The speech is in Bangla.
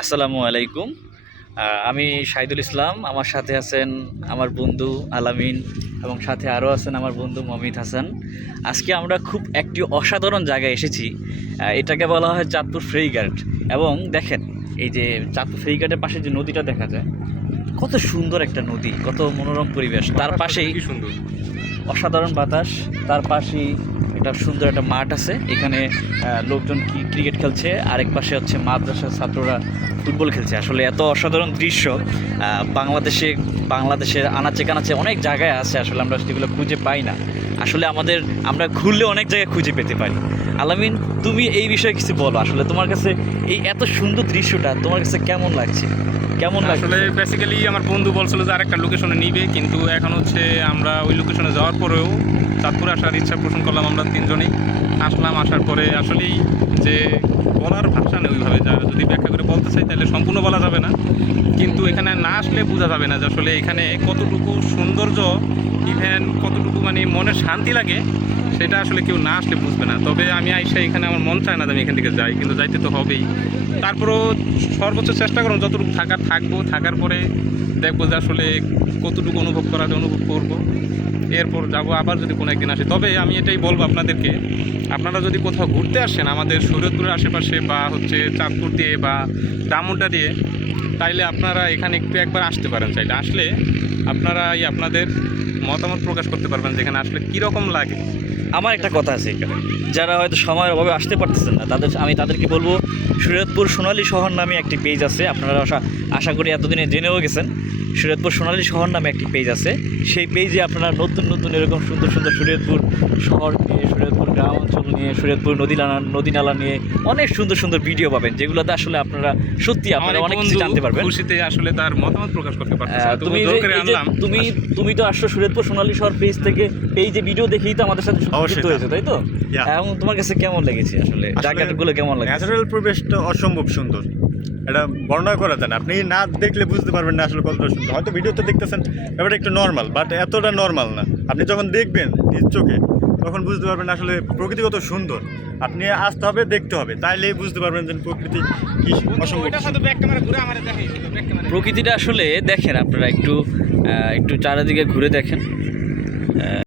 আসসালামু আলাইকুম। আমি শাহিদুল ইসলাম আমার সাথে আছেন আমার বন্ধু আলামিন এবং সাথে আরও আছেন আমার বন্ধু মমিত হাসান। আজকে আমরা খুব একটি অসাধারণ জায়গায় এসেছি এটাকে বলা হয় চাঁদপুর ফেরিঘাট এবং দেখেন এই যে চাঁদপুর ফেরিঘাটের পাশে যে নদীটা দেখা যায় কত সুন্দর একটা নদী কত মনোরম পরিবেশ। তার পাশেই সুন্দর। অসাধারণ বাতাস তার পাশেই একটা সুন্দর একটা মাঠ আছে। এখানে লোকজন ক্রিকেট খেলছে, আরেক পাশে হচ্ছে মাদ্রাসার ছাত্ররা ফুটবল খেলছে। আসলে এত অসাধারণ দৃশ্য বাংলাদেশে, বাংলাদেশের আনাচে কানাচে অনেক জায়গায় আছে, আসলে আমরা সেগুলো খুঁজে পাই না। আসলে আমাদের, আমরা ঘুরলে অনেক জায়গায় খুঁজে পেতে পারি। আলামিন, তুমি এই বিষয়ে কিছু বলো। আসলে তোমার কাছে এই এত সুন্দর দৃশ্যটা, তোমার কাছে কেমন লাগছে? কেমন আসলে বেসিক্যালি আমার বন্ধু বলছিল যে আরেকটা লোকেশনে নিবে, কিন্তু এখন হচ্ছে আমরা ওই লোকেশনে যাওয়ার পরেও চাঁদপুরে আসার ইচ্ছা পোষণ করলাম আমরা তিনজনেই। আসলাম, আসার পরে আসলেই যে বলার ভাষা নেই ওইভাবে। যা যদি ব্যাখ্যা করে বলতে চাই, তাহলে সম্পূর্ণ বলা যাবে না। কিন্তু এখানে না আসলে বোঝা যাবে না যে আসলে এখানে কতটুকু সৌন্দর্য ইভেন কতটুকু মানে মনে শান্তি লাগে, সেটা আসলে কেউ না আসলে বুঝবে না। তবে আমি আইসা এখানে আমার মন চায় না আমি এখান থেকে যাই, কিন্তু যাইতে তো হবেই। তারপরেও সর্বোচ্চ চেষ্টা করুন যতটুকু থাকা থাকব, থাকার পরে দেখব যে আসলে কতটুকু অনুভব করা যায় অনুভব করব। এরপর যাব, আবার যদি কোনো একদিন আসে। তবে আমি এটাই বলব আপনাদেরকে, আপনারা যদি কোথাও ঘুরতে আসেন আমাদের শরীয়তপুরের আশেপাশে বা হচ্ছে চাঁদপুর দিয়ে বা দামুনটা দিয়ে, তাইলে আপনারা এখানে একটু একবার আসতে পারেন চাইলে। আসলে আপনারা এই আপনাদের মতামত প্রকাশ করতে পারবেন যেখানে আসলে কীরকম লাগে। আমার একটা কথা আছে এখানে। যারা হয়তো সময়ের অভাবে আসতে পারতেছেন না, তাদের, আমি তাদেরকে বলব শরীয়তপুর সোনালী শহর নামে একটি পেজ আছে। আপনারা আশা আশা করি এতদিনে জেনেও গেছেন। শরীয়তপুর সোনালী শহর নামে একটি পেজ আছে। সেই পেজে আপনারা নতুন নতুন এরকম সুন্দর সুন্দর শরীয়তপুর শহর নিয়ে শরীয়তপুর গ্রাম অঞ্চল নিয়ে শরীয়তপুর নদী নালা নদী নালা নিয়ে অনেক সুন্দর সুন্দর ভিডিও পাবেন যেগুলোতে আসলে আপনারা সত্যি আপনারা অনেক কিছু জানতে পারবেন। খুশিতে আসলে তার মতামত প্রকাশ করতে। তবুও তুমি জোর যে- করে এই যে আনলাম। তুমি তুমি তো আসছো শরীয়তপুর সোনালী শহর পেজ থেকে পেজে ভিডিও দেখেই তো আমাদের সাথে অবশ্যই যুক্ত হয়েছে তাই তো? এবং তোমার কাছে কেমন লেগেছে আসলে? আসলে জায়গাগুলো কেমন লাগে ন্যাচারাল পরিবেশটা অসম্ভব সুন্দর। এটা বর্ণনা করা যায় না। আপনি না দেখলে বুঝতে পারবেন না আসলে কতটা সুন্দর। হয়তো ভিডিওতে দেখতেছেন ব্যাপারটা একটু নর্মাল বাট এতটা নর্মাল না। আপনি যখন দেখবেন নিজ চোখে তখন বুঝতে পারবেন আসলে প্রকৃতি কত সুন্দর। আপনি আসতে হবে দেখতে হবে। তাইলেই বুঝতে পারবেন যে প্রকৃতি কি। প্রকৃতিটা আসলে দেখেন আপনারা একটু একটু চারিদিকে ঘুরে দেখেন।